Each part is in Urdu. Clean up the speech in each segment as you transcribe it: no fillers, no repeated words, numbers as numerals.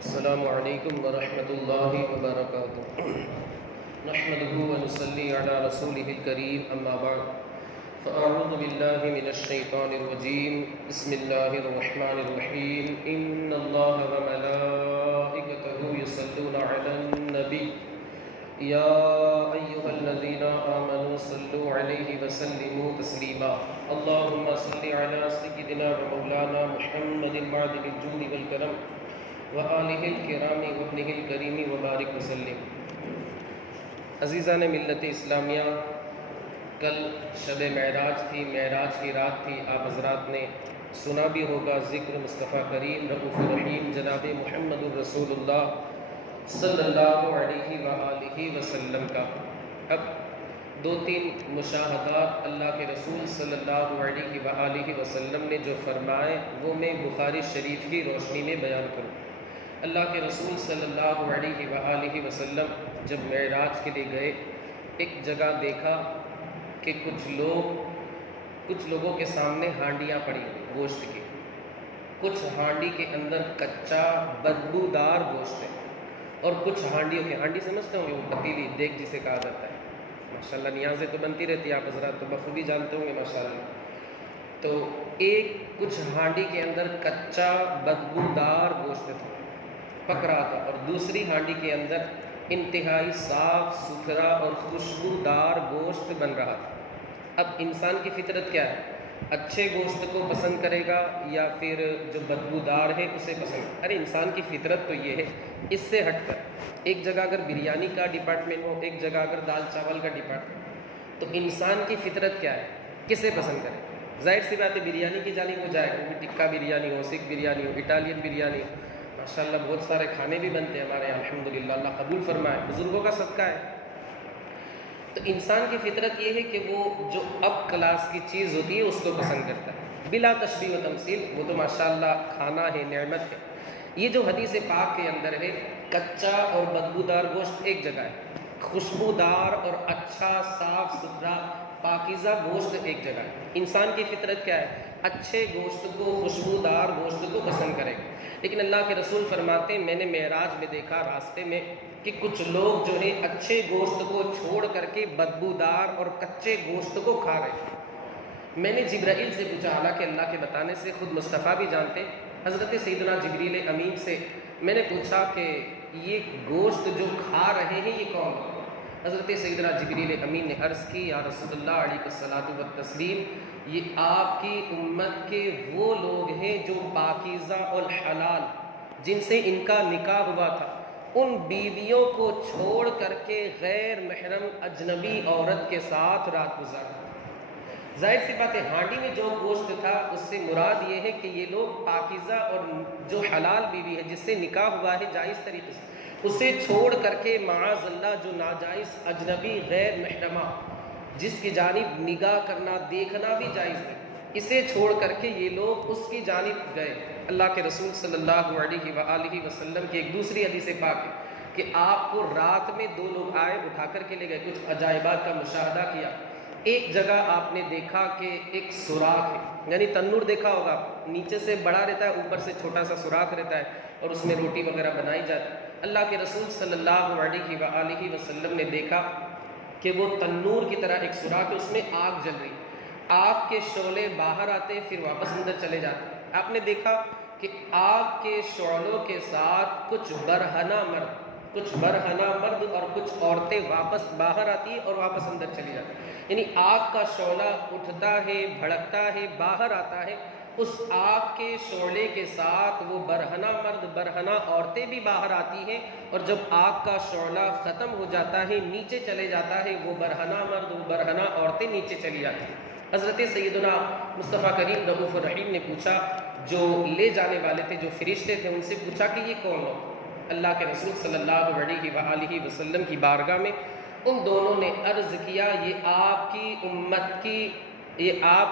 السلام علیکم ورحمۃ اللہ وبرکاتہ نحمده ونصلی علی رسولہ الکریم اما بعد فاعوذ باللہ من الشیطان الرجیم بسم اللہ الرحمن الرحیم ان اللہ وملائکتہ یصلون علی النبی یا ایہا الذین آمنوا صلوا علیہ وسلموا تسلیما اللہم صل علی سیدنا ومولانا محمد معدن الجود والکرم وآلہ الکرام وابنہ الکریم وبارک وسلم۔ عزیزان ملت اسلامیہ، کل شب معراج تھی، معراج کی رات تھی۔ آپ حضرات نے سنا بھی ہوگا ذکر مصطفیٰ کریم رؤوف الرحیم جناب محمد الرسول اللہ صلی اللہ علیہ وآلہ وسلم کا۔ اب دو تین مشاہدات اللہ کے رسول صلی اللہ علیہ وآلہ وسلم نے جو فرمائے وہ میں بخاری شریف کی روشنی میں بیان کروں۔ اللہ کے رسول صلی اللہ علیہ وآلہ وسلم جب معراج کے لیے گئے، ایک جگہ دیکھا کہ کچھ لوگوں کے سامنے ہانڈیاں پڑی ہوئی گوشت کی، کچھ ہانڈی کے اندر کچا بدبودار گوشت ہے، اور کچھ ہانڈی سمجھتے ہوں گے وہ پتیلی دیگ جسے کہا جاتا ہے۔ ماشاءاللہ نیازیں تو بنتی رہتی ہے، آپ حضرات تو بخوبی جانتے ہوں گے ماشاءاللہ۔ تو کچھ ہانڈی کے اندر کچا بدبودار گوشت تھا، پک رہا تھا، اور دوسری ہانڈی کے اندر انتہائی صاف ستھرا اور خوشبودار گوشت بن رہا تھا۔ اب انسان کی فطرت کیا ہے؟ اچھے گوشت کو پسند کرے گا یا پھر جو بدبودار ہے اسے پسند؟ ارے انسان کی فطرت تو یہ ہے۔ اس سے ہٹ کر ایک جگہ اگر بریانی کا ڈپارٹمنٹ ہو، ایک جگہ اگر دال چاول کا ڈپارٹمنٹ، تو انسان کی فطرت کیا ہے؟ کسے پسند کرے؟ ظاہر سی بات ہے بریانی کی جانب ہو جائے گا، ٹکا بریانی ہو، سکھ بریانی ہو، اٹالین بریانی ہو، ماشاءاللہ بہت سارے کھانے بھی بنتے ہیں ہمارے یہاں الحمدللہ، اللہ قبول فرمائے، بزرگوں کا صدقہ ہے۔ تو انسان کی فطرت یہ ہے کہ وہ جو اب کلاس کی چیز ہوتی ہے اس کو پسند کرتا ہے، بلا تشبیہ و تمثیل۔ وہ تو ماشاءاللہ کھانا ہے، نعمت ہے۔ یہ جو حدیث پاک کے اندر ہے، کچا اور بدبودار گوشت ایک جگہ ہے، خوشبودار اور اچھا صاف ستھرا پاکیزہ گوشت ایک جگہ ہے۔ انسان کی فطرت کیا ہے؟ اچھے گوشت کو، خوشبودار گوشت کو پسند کرے گا۔ لیکن اللہ کے رسول فرماتے ہیں میں نے معراج میں دیکھا راستے میں کہ کچھ لوگ جو ہے اچھے گوشت کو چھوڑ کر کے بدبودار اور کچے گوشت کو کھا رہے ہیں۔ میں نے جبرائیل سے پوچھا، حالانکہ اللہ کے بتانے سے خود مصطفیٰ بھی جانتے، حضرت سیدنا جبریل امین سے میں نے پوچھا کہ یہ گوشت جو کھا رہے ہیں یہ کون ہے؟ حضرت سیدنا جبریل امین نے عرض کی یا رسول اللہ علیہ الصلاۃ والتسلیم، یہ آپ کی امت کے وہ لوگ ہیں جو پاکیزہ اور حلال جن سے ان کا نکاح ہوا تھا ان بیویوں کو چھوڑ کر کے غیر محرم اجنبی عورت کے ساتھ رات گزارا۔ ظاہر سی بات ہے ہانڈی میں جو گوشت تھا اس سے مراد یہ ہے کہ یہ لوگ پاکیزہ اور جو حلال بیوی ہے جس سے نکاح ہوا ہے جائز طریقے سے، اسے چھوڑ کر کے معاذ اللہ جو ناجائز اجنبی غیر محرمہ جس کی جانب نگاہ کرنا دیکھنا بھی جائز ہے، اسے چھوڑ کر کے یہ لوگ اس کی جانب گئے۔ اللہ کے رسول صلی اللہ علیہ وآلہ وسلم کی ایک دوسری حدیث پاک ہے کہ آپ کو رات میں دو لوگ آئے، اٹھا کر کے لے گئے، کچھ عجائبات کا مشاہدہ کیا۔ ایک جگہ آپ نے دیکھا کہ ایک سوراخ ہے، یعنی تنور دیکھا ہوگا، نیچے سے بڑا رہتا ہے، اوپر سے چھوٹا سا سوراخ رہتا ہے اور اس میں روٹی وغیرہ بنائی جاتی ہے۔ اللہ کے رسول صلی اللہ علیہ وآلہ وسلم نے دیکھا کہ وہ تنور کی طرح ایک سوراخ ہے، اس میں آگ جل رہی، آگ کے شعلے باہر آتے ہیں پھر واپس اندر چلے جاتے ہیں۔ آپ نے دیکھا کہ آگ کے شعلوں کے ساتھ کچھ برہنہ مرد اور کچھ عورتیں واپس باہر آتی ہیں اور واپس اندر چلی جاتی ہیں، یعنی آگ کا شعلہ اٹھتا ہے، بھڑکتا ہے، باہر آتا ہے، اس آگ کے شعلے کے ساتھ وہ برہنہ مرد برہنہ عورتیں بھی باہر آتی ہیں، اور جب آگ کا شعلہ ختم ہو جاتا ہے نیچے چلے جاتا ہے، وہ برہنہ مرد وہ برہنہ عورتیں نیچے چلی جاتی ہیں۔ حضرت سیدنا مصطفیٰ کریم رؤوف الرحیم نے پوچھا، جو لے جانے والے تھے جو فرشتے تھے ان سے پوچھا کہ یہ کون لوگ؟ اللہ کے رسول صلی اللہ علیہ وآلہ وسلم کی بارگاہ میں ان دونوں نے عرض کیا یہ آپ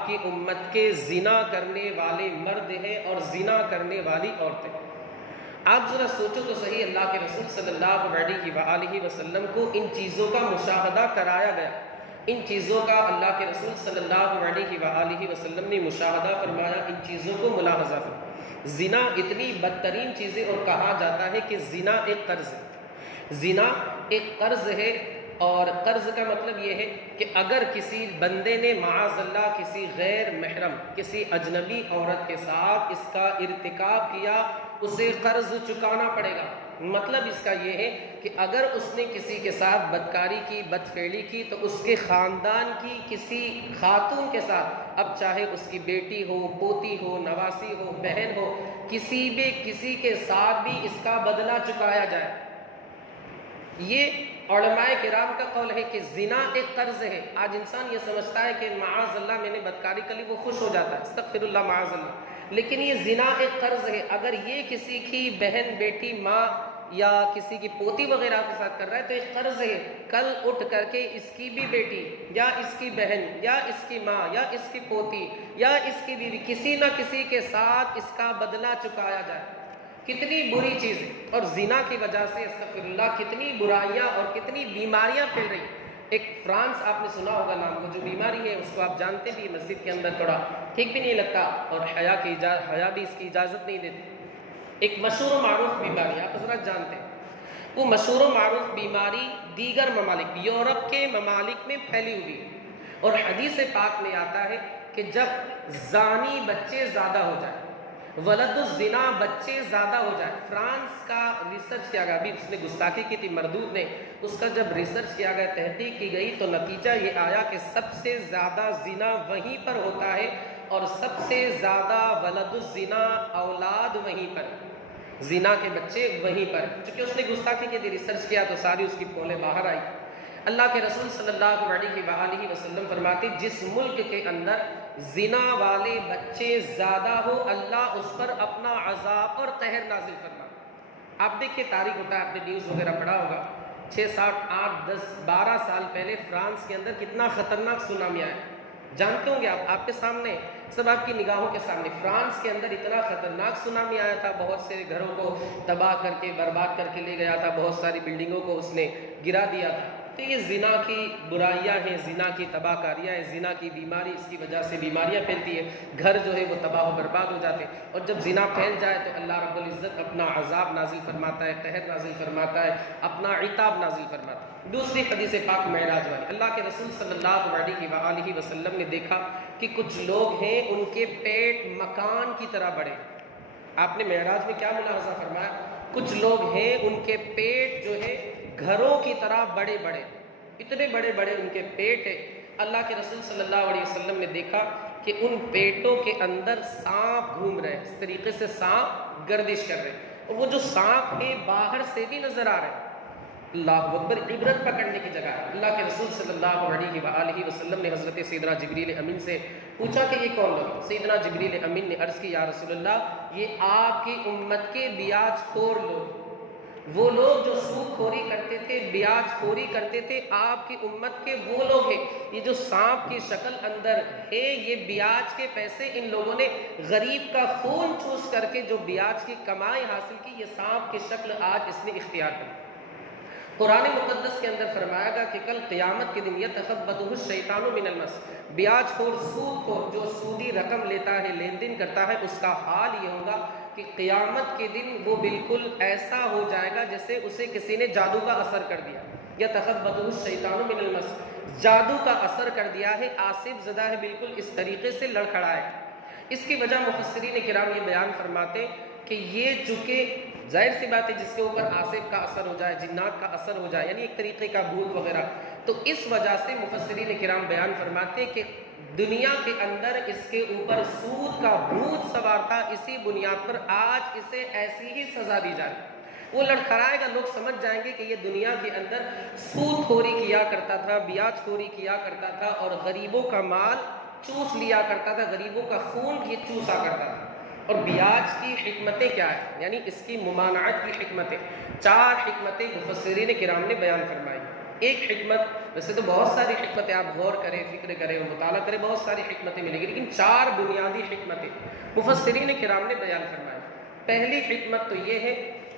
کی امت کے زنا کرنے والے مرد ہیں اور زنا کرنے والی عورتیں۔ آپ ذرا سوچو تو صحیح، اللہ کے رسول صلی اللہ علیہ وآلہ وسلم کو ان چیزوں کا مشاہدہ کرایا گیا، ان چیزوں کا اللہ کے رسول صلی اللہ علیہ وآلہ وسلم نے مشاہدہ فرمایا، ان چیزوں کو ملاحظہ فرمایا۔ زنا اتنی بدترین چیزیں، اور کہا جاتا ہے کہ زنا ایک قرض ہے، زنا ایک قرض ہے، اور قرض کا مطلب یہ ہے کہ اگر کسی بندے نے معاذ اللہ کسی غیر محرم، کسی اجنبی عورت کے ساتھ اس کا ارتکاب کیا، اسے قرض چکانا پڑے گا۔ مطلب اس کا یہ ہے کہ اگر اس نے کسی کے ساتھ بدکاری کی، بدفعلی کی، تو اس کے خاندان کی کسی خاتون کے ساتھ، اب چاہے اس کی بیٹی ہو، پوتی ہو، نواسی ہو، بہن ہو، کسی کے ساتھ بھی اس کا بدلہ چکایا جائے۔ یہ علماء کرام کا قول ہے کہ زنا ایک قرض ہے۔ آج انسان یہ سمجھتا ہے کہ معاذ اللہ میں نے بدکاری کر لی، وہ خوش ہو جاتا ہے، استغفر اللہ معاذ اللہ، لیکن یہ زنا ایک قرض ہے۔ اگر یہ کسی کی بہن، بیٹی، ماں یا کسی کی پوتی وغیرہ کے ساتھ کر رہا ہے تو ایک قرض ہے، کل اٹھ کر کے اس کی بھی بیٹی یا اس کی بہن یا اس کی ماں یا اس کی پوتی یا اس کی بیوی، کسی نہ کسی کے ساتھ اس کا بدلہ چکایا جائے۔ کتنی بری چیز ہے، اور زنا کی وجہ سے استغفر اللہ کتنی برائیاں اور کتنی بیماریاں پھیل رہی ہیں۔ ایک فرانس، آپ نے سنا ہوگا نام کو، جو بیماری ہے اس کو آپ جانتے بھی، مسجد کے اندر تھوڑا ٹھیک بھی نہیں لگتا، اور حیا بھی اس کی اجازت نہیں دیتی۔ ایک مشہور و معروف بیماری آپ حضرات جانتے ہیں، وہ مشہور و معروف بیماری دیگر ممالک، یورپ کے ممالک میں پھیلی ہوئی ہے، اور حدیث پاک میں آتا ہے کہ جب زانی بچے زیادہ ہو جائے، ولد الزنا بچے زیادہ ہو جائے، فرانس کا ریسرچ کیا گیا، ابھی اس نے گستاخی کی تھی مردود نے، اس کا جب ریسرچ کیا گیا، تحقیق کی گئی، تو نتیجہ یہ آیا کہ سب سے زیادہ زنا وہیں پر ہوتا ہے، اور سب سے زیادہ ولد الزنا اولاد وہیں پر، زنا کے بچے وہیں پر، چونکہ اس نے گستاخی کی تھی، ریسرچ کیا تو ساری اس کی پولیں باہر آئی۔ اللہ کے رسول صلی اللہ علیہ وآلہ وسلم فرماتے جس ملک کے اندر زنا والے بچے زیادہ ہو، اللہ اس پر اپنا عذاب اور قہر نازل فرماتا۔ آپ دیکھیں تاریخ ہوتا ہے، آپ نے نیوز وغیرہ پڑھا ہوگا، 6، 7، 8، 10، 12 سال پہلے فرانس کے اندر کتنا خطرناک سونامی آیا، جانتے ہوں گے آپ کے سامنے، سب آپ کی نگاہوں کے سامنے، فرانس کے اندر اتنا خطرناک سونامی آیا تھا، بہت سے گھروں کو تباہ کر کے برباد کر کے لے گیا تھا، بہت ساری بلڈنگوں کو اس نے گرا دیا تھا۔ تو یہ زنا کی برائیاں ہیں، زنا کی تباہ کاریاں ہیں، زنا کی بیماری، اس کی وجہ سے بیماریاں پھیلتی ہیں، گھر جو ہے وہ تباہ و برباد ہو جاتے ہیں، اور جب زنا پھیل جائے تو اللہ رب العزت اپنا عذاب نازل فرماتا ہے، قہر نازل فرماتا ہے، اپنا عتاب نازل فرماتا ہے۔ دوسری حدیث پاک معراج والی، اللہ کے رسول صلی اللہ علیہ وآلہ وسلم نے دیکھا کہ کچھ لوگ ہیں ان کے پیٹ مکان کی طرح بڑے۔ آپ نے معراج میں کیا ملاحظہ فرمایا؟ کچھ لوگ ہیں ان کے پیٹ جو ہے گھروں کی طرح بڑے بڑے، اتنے بڑے بڑے ان کے پیٹ ہیں۔ اللہ کے رسول صلی اللہ علیہ وسلم نے دیکھا کہ ان پیٹوں کے اندر سانپ گھوم رہے ہیں، اس طریقے سے سانپ گردش کر رہے ہیں، اور وہ جو سانپ ہیں باہر سے بھی نظر آ رہے ہیں۔ اللہ اکبر، عبرت پکڑنے کی جگہ ہے۔ اللہ کے رسول صلی اللہ علیہ وآلہ وسلم نے حضرت سیدنا جبریل امین سے پوچھا کہ یہ کون لوگ؟ سیدنا جبریل امین نے عرض کی، یا رسول اللہ، یہ آپ کی امت کے بیاج خور لوگ، وہ لوگ جو سود خوری کرتے تھے، بیاج خوری کرتے تھے، آپ کی امت کے وہ لوگ ہیں۔ یہ جو سانپ کی شکل اندر ہے، یہ بیاج کے پیسے ان لوگوں نے غریب کا خون چوس کر کے جو بیاج کی کمائی حاصل کی، یہ سانپ کی شکل آج اس نے اختیار کی۔ قرآن مقدس کے اندر فرمایا گا کہ کل قیامت کے دن یتخبطہ الشیطان من المس، بیاج خور، سود خور، جو سودی رقم لیتا ہے، لین دین کرتا ہے، اس کا حال یہ ہوگا کہ قیامت کے دن وہ بالکل ایسا ہو جائے گا جیسے اسے کسی نے جادو کا اثر کر دیا۔ یتخبطہ الشیطان من المس، جادو کا اثر کر دیا ہے، آصف زدہ ہے، بالکل اس طریقے سے لڑکھڑا ہے۔ اس کی وجہ مفسرین کرام یہ بیان فرماتے کہ یہ چونکہ ظاہر سی بات ہے جس کے اوپر آصف کا اثر ہو جائے، جنات کا اثر ہو جائے، یعنی ایک طریقے کا بھوت وغیرہ، تو اس وجہ سے مفسرین کرام بیان فرماتے کہ دنیا کے اندر اس کے اوپر سود کا بھوت سوار تھا، اسی بنیاد پر آج اسے ایسی ہی سزا دی جائے۔ وہ لڑکھڑائے گا، لوگ سمجھ جائیں گے کہ یہ دنیا کے اندر سود خوری کیا کرتا تھا، بیاج خوری کیا کرتا تھا، اور غریبوں کا مال چوس لیا کرتا تھا، غریبوں کا خون یہ چوسا کرتا تھا۔ اور بیاج کی حکمتیں کیا ہیں، یعنی اس کی ممانعت کی حکمتیں، 4 حکمتیں مفسرین کرام نے بیان فرمائی۔ ایک حکمت، ویسے تو بہت ساری حکمتیں آپ غور کریں، فکر کریں اور مطالعہ کریں، بہت ساری حکمتیں ملیں گی، لیکن 4 بنیادی حکمتیں مفسرین کرام نے بیان فرمائی۔ پہلی حکمت تو یہ ہے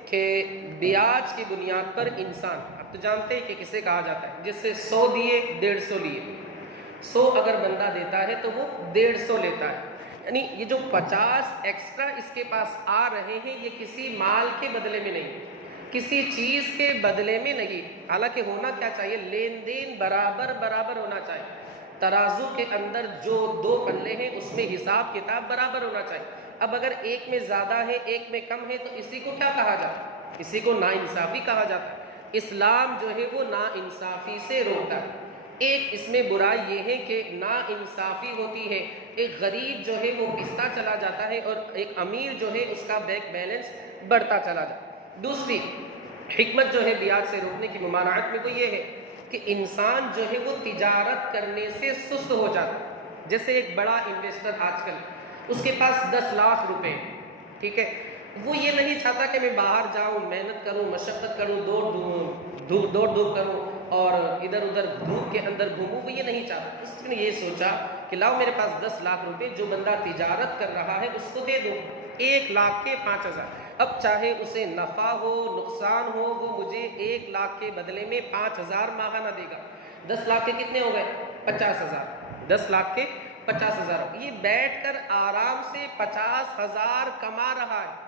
کہ بیاج کی بنیاد پر انسان، آپ تو جانتے ہیں کہ کسے کہا جاتا ہے، جس سے 100 دیے 150 لیے، 100 اگر بندہ دیتا ہے تو وہ 150 لیتا ہے. یعنی یہ جو 50 ایکسٹرا اس کے پاس آ رہے ہیں یہ کسی مال کے بدلے میں نہیں, کسی چیز کے بدلے میں نہیں. حالانکہ ہونا کیا چاہیے, لین دین برابر برابر ہونا چاہیے. ترازو کے اندر جو 2 پلے ہیں اس میں حساب کتاب برابر ہونا چاہیے. اب اگر ایک میں زیادہ ہے ایک میں کم ہے تو اسی کو کیا کہا جاتا ہے؟ اسی کو ناانصافی کہا جاتا ہے. اسلام جو ہے وہ ناانصافی سے روکتا ہے. ایک اس میں برائی یہ ہے کہ ناانصافی ہوتی ہے, ایک غریب جو ہے وہ پستا چلا جاتا ہے اور ایک امیر جو ہے اس کا بینک بیلنس بڑھتا چلا جاتا ہے. دوسری حکمت جو ہے بیاج سے روکنے کی ممانعت میں وہ یہ ہے کہ انسان جو ہے وہ تجارت کرنے سے سست ہو جاتا ہے. جیسے ایک بڑا انویسٹر آج کل اس کے پاس 10 لاکھ روپے, ٹھیک ہے, وہ یہ نہیں چاہتا کہ میں باہر جاؤں, محنت کروں, مشقت کروں, دوڑ دھوپ کروں اور ادھر ادھر دھوپ کے اندر گھوموں, وہ یہ نہیں چاہتا. اس نے یہ سوچا کہ لاؤ میرے پاس 10 لاکھ روپے, جو بندہ تجارت کر رہا ہے اس کو دے دو, 1 لاکھ کے 5,000. اب چاہے اسے نفع ہو نقصان ہو, وہ مجھے 1 لاکھ کے بدلے میں 5,000 ماہانہ دے گا. 10 لاکھ کے کتنے ہو گئے؟ 50,000. 10 لاکھ کے 50,000. یہ بیٹھ کر آرام سے 50,000 کما رہا ہے.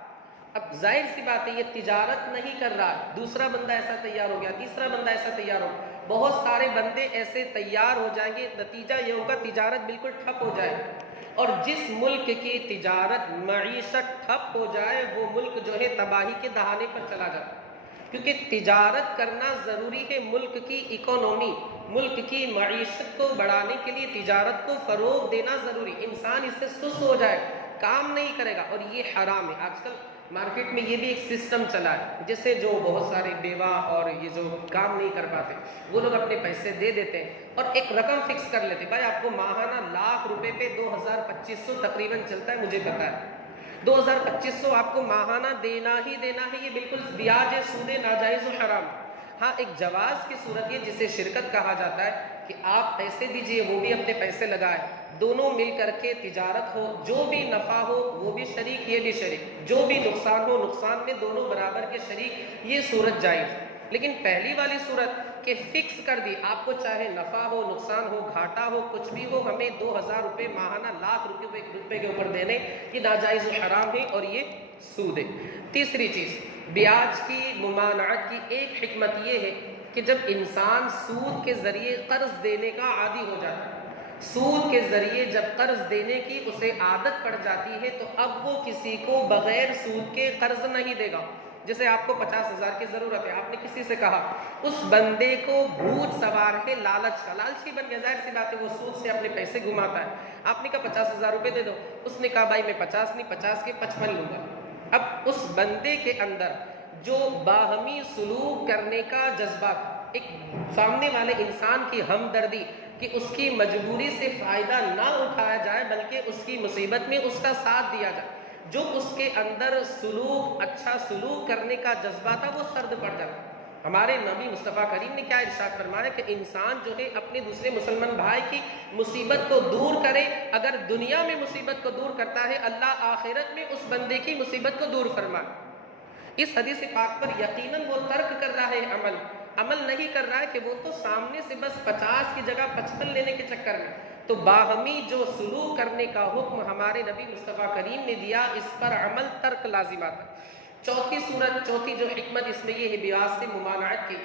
اب ظاہر سی بات ہے یہ تجارت نہیں کر رہا. دوسرا بندہ ایسا تیار ہو گیا, تیسرا بندہ ایسا تیار ہو گیا, بہت سارے بندے ایسے تیار ہو جائیں گے. نتیجہ یہ ہوگا تجارت بالکل ٹھپ ہو جائے. اور جس ملک کی تجارت معیشت ٹھپ ہو جائے وہ ملک جو ہے تباہی کے دہانے پر چلا جاتا ہے. کیونکہ تجارت کرنا ضروری ہے, ملک کی اکانومی, ملک کی معیشت کو بڑھانے کے لیے تجارت کو فروغ دینا ضروری. انسان اس سے سست ہو جائے, کام نہیں کرے گا, اور یہ حرام ہے. آج کل مارکیٹ میں یہ بھی ایک سسٹم چلا ہے, جیسے جو بہت سارے بیوہ اور یہ جو کام نہیں کر پاتے وہ لوگ اپنے پیسے دے دیتے ہیں اور ایک رقم فکس کر لیتے. بھائی آپ کو ماہانہ 1,00,000 روپے پہ 2,000-2,500 تقریباً چلتا ہے, مجھے پتا ہے 2,000-2,500 آپ کو ماہانہ دینا ہی دینا ہے. یہ بالکل بیاج سود ناجائز و حرام. ہاں ایک جواز کی صورت یہ جسے شرکت کہا جاتا ہے کہ آپ پیسے دیجئے وہ بھی اپنے پیسے لگائے, دونوں مل کر کے تجارت ہو, جو بھی نفع ہو وہ بھی شریک یہ بھی شریک, جو بھی نقصان ہو نقصان میں دونوں برابر کے شریک, یہ صورت جائز. لیکن پہلی والی صورت کہ فکس کر دی, آپ کو چاہے نفع ہو نقصان ہو گھاٹا ہو کچھ بھی ہو ہمیں 2,000 روپے ماہانہ 1,00,000 روپے کے اوپر دینے, یہ ناجائز و حرام ہے اور یہ سود ہے. تیسری چیز بیاج کی ممانعت کی ایک حکمت یہ ہے کہ جب انسان سود کے ذریعے قرض دینے کا عادی ہو جاتا ہے, سود کے ذریعے جب قرض دینے کی اسے عادت پڑ جاتی ہے تو اب وہ کسی کو بغیر سود کے قرض نہیں دے گا. جیسے آپ کو 50,000 کی ضرورت ہے, آپ نے کسی سے کہا, اس بندے کو بھوت سوار ہے لالچ کا, لالچی بن گیا, ظاہر سی بات ہے وہ سود سے اپنے پیسے گھماتا ہے. آپ نے کہا 50,000 روپے دے دو, اس نے کہا بھائی میں 50 نہیں 50 کے 55 لوں گا. اب اس بندے کے اندر جو باہمی سلوک کرنے کا جذبہ, ایک سامنے والے انسان کی ہمدردی کہ اس کی مجبوری سے فائدہ نہ اٹھایا جائے بلکہ اس کی مصیبت میں اس کا ساتھ دیا جائے, جو اس کے اندر سلوک اچھا سلوک کرنے کا جذبہ تھا وہ سرد پڑ جاتا. ہمارے نبی مصطفیٰ کریم نے کیا ارشاد فرمایا کہ انسان جو ہے اپنے دوسرے مسلمان بھائی کی مصیبت کو دور کرے, اگر دنیا میں مصیبت کو دور کرتا ہے اللہ آخرت میں اس بندے کی مصیبت کو دور فرمائے. اس حدیث پاک پر یقیناً وہ ترک کر رہا ہے, عمل نہیں کر رہا ہے کہ وہ تو سامنے سے بس 50 کی جگہ 55 لینے کے چکر میں. تو باہمی جو سلوک کرنے کا حکم ہمارے نبی مصطفیٰ کریم نے دیا, اس پر عمل ترک لازمات ہے. چوتھی جو حکمت اس میں یہ ہے بیاج سے ممانعت کی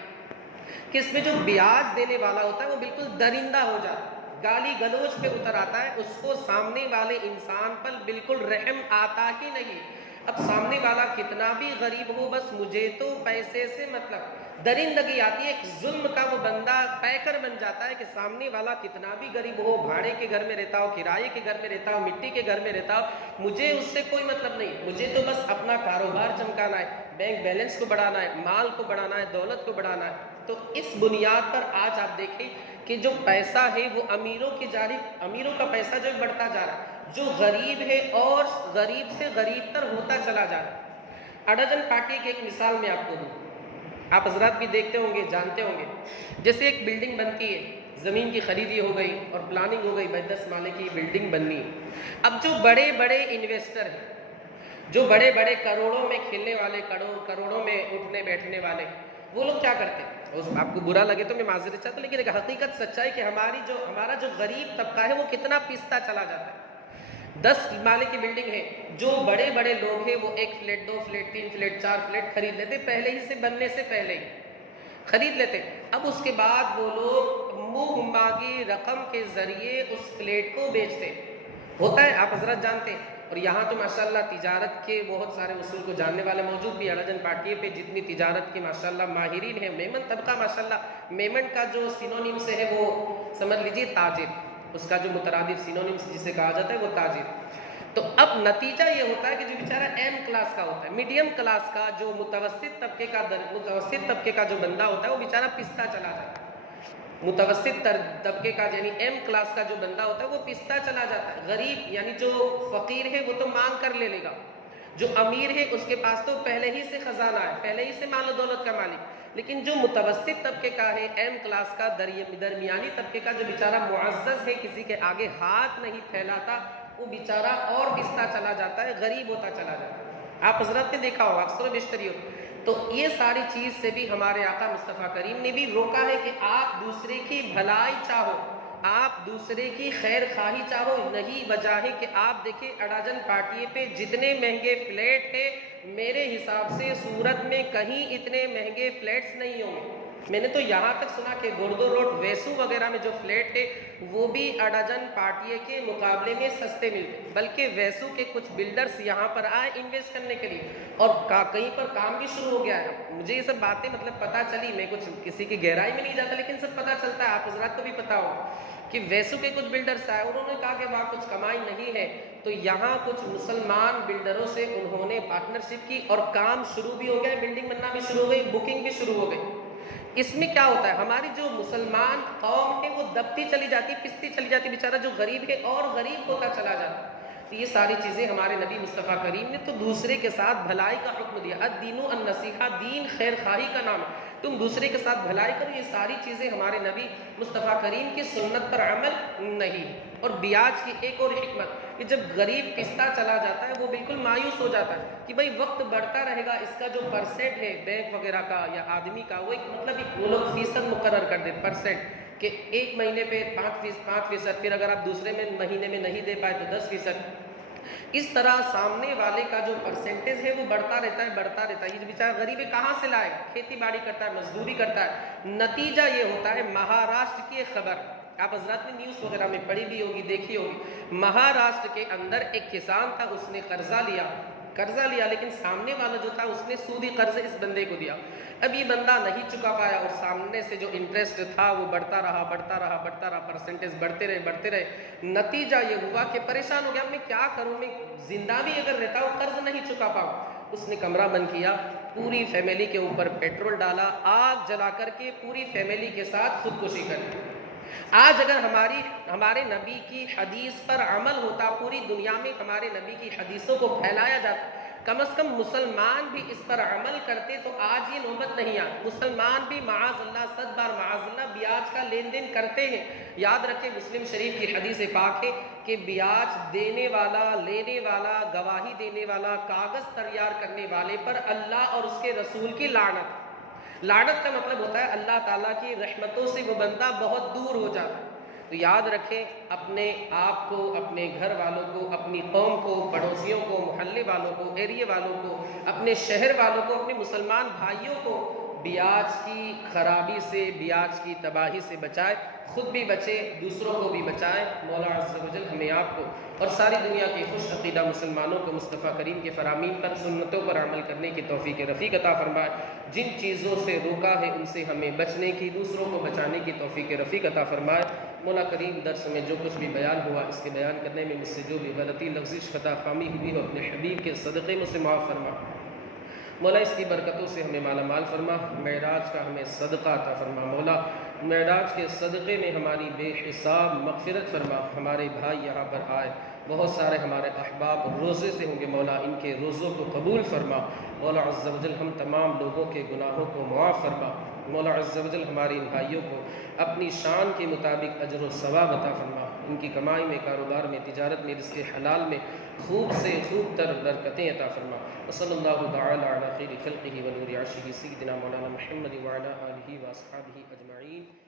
کہ اس میں جو بیاج دینے والا ہوتا ہے وہ بالکل درندہ ہو جاتا ہے, گالی گلوچ پہ اتر آتا ہے, اس کو سامنے والے انسان پر بالکل رحم آتا ہی نہیں. اب سامنے والا کتنا بھی غریب ہو بس مجھے تو پیسے سے مطلب, درندگی آتی ہے, ایک ظلم کا وہ بندہ پیکر بن جاتا ہے کہ سامنے والا کتنا بھی غریب ہو, بھاڑے کے گھر میں رہتا ہو, کرائے کے گھر میں رہتا ہو, مٹی کے گھر میں رہتا ہو, مجھے اس سے کوئی مطلب نہیں, مجھے تو بس اپنا کاروبار چمکانا ہے, بینک بیلنس کو بڑھانا ہے, مال کو بڑھانا ہے, دولت کو بڑھانا ہے. تو اس بنیاد پر آج آپ دیکھیں کہ جو پیسہ ہے وہ امیروں کی جانب, امیروں کا پیسہ جو بڑھتا جا رہا ہے, جو غریب ہے اور غریب سے غریب تر ہوتا چلا جا رہا ہے. اڈاجن پارٹی کی ایک مثال میں آپ کو دوں, آپ حضرات بھی دیکھتے ہوں گے جانتے ہوں گے. جیسے ایک بلڈنگ بنتی ہے, زمین کی خریدی ہو گئی اور پلاننگ ہو گئی, 10 مالے کی بلڈنگ بننی ہے. اب جو بڑے بڑے انویسٹر ہیں, جو بڑے بڑے کروڑوں میں کھیلنے والے, کروڑوں میں اٹھنے بیٹھنے والے, وہ لوگ کیا کرتے ہیں، آپ کو برا لگے تو میں معذرت چاہتا ہوں، لیکن ایک حقیقت سچائی کہ ہمارا جو غریب طبقہ ہے وہ کتنا پیستا چلا جاتا ہے۔ 10 مالے کی بلڈنگ ہے، جو بڑے بڑے لوگ ہیں وہ 1 فلیٹ 2 فلیٹ 3 فلیٹ 4 فلیٹ خرید لیتے، پہلے ہی سے بننے سے پہلے ہی خرید لیتے۔ اب اس کے بعد وہ لوگ منہ مانگی رقم کے ذریعے اس فلیٹ کو بیچتے، ہوتا ہے، آپ حضرات جانتے ہیں۔ اور یہاں تو ماشاءاللہ تجارت کے بہت سارے اصول کو جاننے والے موجود بھی، اڑجن پارٹی پہ جتنی تجارت کے ماشاءاللہ ماہرین ہیں، میمن طبقہ ماشاءاللہ، میمن کا جو سینونیم سے ہے وہ سمجھ لیجیے تاجر، اس کا جو مترادف سینونیم جسے کہا جاتا ہے وہ تاجر۔ تو اب نتیجہ یہ ہوتا ہے کہ جو بیچارہ ایم کلاس کا ہوتا ہے، میڈیم کلاس کا، جو متوسط طبقے کا جو بندہ ہوتا ہے وہ بیچارہ پستا چلا جاتا ہے۔ متوسط طبقے کا یعنی ایم کلاس کا جو بندہ ہوتا ہے وہ پستا چلا جاتا ہے۔ غریب یعنی جو فقیر ہے وہ تو مانگ کر لے گا، جو امیر ہے اس کے پاس تو پہلے ہی سے خزانہ ہے، پہلے ہی سے مال و دولت کا مالک۔ لیکن جو متوسط طبقے کا ہے، ایم کلاس کا، درمیانی طبقے کا، جو بیچارہ معزز ہے، کسی کے آگے ہاتھ نہیں پھیلاتا، وہ بیچارہ اور پستا چلا جاتا ہے، غریب ہوتا چلا جاتا ہے۔ آپ حضرات نے دیکھا ہوگا اکثر و بیشتری ہو۔ تو یہ ساری چیز سے بھی ہمارے آقا مصطفیٰ کریم نے بھی روکا ہے کہ آپ دوسرے کی بھلائی چاہو، آپ دوسرے کی خیر خواہی چاہو، نہیں وجہ ہے کہ آپ دیکھیں اڑاجن پارٹی پہ جتنے مہنگے فلیٹ ہیں، میرے حساب سے سورت میں کہیں اتنے مہنگے فلیٹس نہیں ہوں گے۔ میں نے تو یہاں تک سنا کہ گردو روڈ ویسو وغیرہ میں جو فلیٹ ہے وہ بھی اڑاجن پارٹی کے مقابلے میں سستے ملتے، بلکہ ویسو کے کچھ بلڈرز یہاں پر آئے انویسٹ کرنے کے لیے، اور کہیں پر کام بھی شروع ہو گیا ہے۔ مجھے یہ سب باتیں پتہ چلی، میں کچھ کسی کی گہرائی میں نہیں جاتا، لیکن سب پتہ چلتا ہے، آپ حضرات کو بھی پتہ ہو کہ ویسو کے کچھ بلڈرز آئے، انہوں نے کہا کہ وہاں کچھ کمائی نہیں ہے، تو یہاں کچھ مسلمان بلڈروں سے انہوں نے پارٹنرشپ کی اور کام شروع بھی ہو گیا، بلڈنگ بننا بھی شروع ہو گئی، بکنگ بھی شروع ہو گئی۔ اس میں کیا ہوتا ہے، ہماری جو مسلمان قوم ہے وہ دبتی چلی جاتی، پستی چلی جاتی، بیچارہ جو غریب ہے اور غریب ہوتا چلا جاتا۔ تو یہ ساری چیزیں ہمارے نبی مصطفیٰ کریم نے تو دوسرے کے ساتھ بھلائی کا حکم دیا، الدین النصیحہ، دین خیر خواہی کا نام ہے، تم دوسرے کے ساتھ بھلائی کرو۔ یہ ساری چیزیں ہمارے نبی مصطفیٰ کریم کی سنت پر عمل نہیں۔ اور بیاج کی ایک اور حکمت کہ جب غریب پستا چلا جاتا ہے وہ بالکل مایوس ہو جاتا ہے کہ بھائی وقت بڑھتا رہے گا، اس کا جو پرسنٹ ہے بینک وغیرہ کا یا آدمی کا، وہ وہ لوگ فیصد مقرر کر دیتے، پرسنٹ، کہ ایک مہینے پہ 5%، پھر اگر آپ دوسرے مہینے میں نہیں دے پائے تو 10%۔ اس طرح سامنے والے کا جو پرسنٹیج ہے وہ بڑھتا رہتا ہے۔ یہ بیچارہ غریب کہاں سے لائے، کھیتی باڑی کرتا ہے، مزدوری کرتا ہے۔ نتیجہ یہ ہوتا ہے، مہاراشٹر کی خبر آپ حضرات نے نیوز وغیرہ میں پڑھی بھی ہوگی، دیکھی ہوگی، مہاراشٹر کے اندر ایک کسان تھا، اس نے قرضہ لیا، لیکن سامنے والا جو تھا اس نے سودی قرض اس بندے کو دیا۔ اب یہ بندہ نہیں چکا پایا اور سامنے سے جو انٹرسٹ تھا وہ بڑھتا رہا، پرسنٹیج بڑھتے رہے۔ نتیجہ یہ ہوا کہ پریشان ہو گیا، میں کیا کروں، میں زندہ بھی اگر رہتا ہوں قرض نہیں چکا پاؤں۔ اس نے کمرہ بند کیا، پوری فیملی کے اوپر پیٹرول ڈالا، آگ جلا کر کے پوری فیملی کے ساتھ خودکشی کر لی۔ آج اگر ہمارے نبی کی حدیث پر عمل ہوتا، پوری دنیا میں ہمارے نبی کی حدیثوں کو پھیلایا جاتا، کم از کم مسلمان بھی اس پر عمل کرتے تو آج یہ نوبت نہیں آتی۔ مسلمان بھی معاذ اللہ، 100 بار معاذ اللہ، بیاج کا لین دین کرتے ہیں۔ یاد رکھیں مسلم شریف کی حدیث پاک ہے کہ بیاج دینے والا، لینے والا، گواہی دینے والا، کاغذ تیار کرنے والے پر اللہ اور اس کے رسول کی لعنت کا مطلب ہوتا ہے اللہ تعالیٰ کی رحمتوں سے وہ بندہ بہت دور ہو جاتا ہے۔ تو یاد رکھیں اپنے آپ کو، اپنے گھر والوں کو، اپنی قوم کو، پڑوسیوں کو، محلے والوں کو، ایریے والوں کو، اپنے شہر والوں کو، اپنے مسلمان بھائیوں کو بیاج کی خرابی سے، بیاج کی تباہی سے بچائے، خود بھی بچے، دوسروں کو بھی بچائے۔ مولا عز و جل ہمیں آپ کو اور ساری دنیا کے خوش عقیدہ مسلمانوں کو مصطفیٰ کریم کے فرامین پر، سنتوں پر عمل کرنے کی توفیق رفیق عطا فرمائے۔ جن چیزوں سے روکا ہے ان سے ہمیں بچنے کی، دوسروں کو بچانے کی توفیق رفیق عطا فرمائے۔ مولا کریم درس میں جو کچھ بھی بیان ہوا، اس کے بیان کرنے میں مجھ سے جو بھی غلطی، لغزش، خطا، خامی ہوئی ہو، اپنے حبیب کے صدقے میں سے معاف فرما۔ مولا اس کی برکتوں سے ہمیں مالا مال فرما، معراج کا ہمیں صدقہ عطا فرما۔ مولا معراج کے صدقے میں ہماری بے حساب مغفرت فرما۔ ہمارے بھائی یہاں پر آئے، بہت سارے ہمارے احباب روزے سے ہوں گے، مولا ان کے روزوں کو قبول فرما۔ مولا عز و جل ہم تمام لوگوں کے گناہوں کو معاف فرما۔ مولا عز و جل ہمارے ان بھائیوں کو اپنی شان کے مطابق اجر و ثواب عطا فرما، ان کی کمائی میں، کاروبار میں، تجارت میں، رزق حلال میں خوب سے خوب تر برکتیں عطا فرما۔ وصلی اللہ تعالی علی خیر خلقہ ونور عرشہ سیدنا مولانا محمد وعلی آلہ واصحابہ اجمعین۔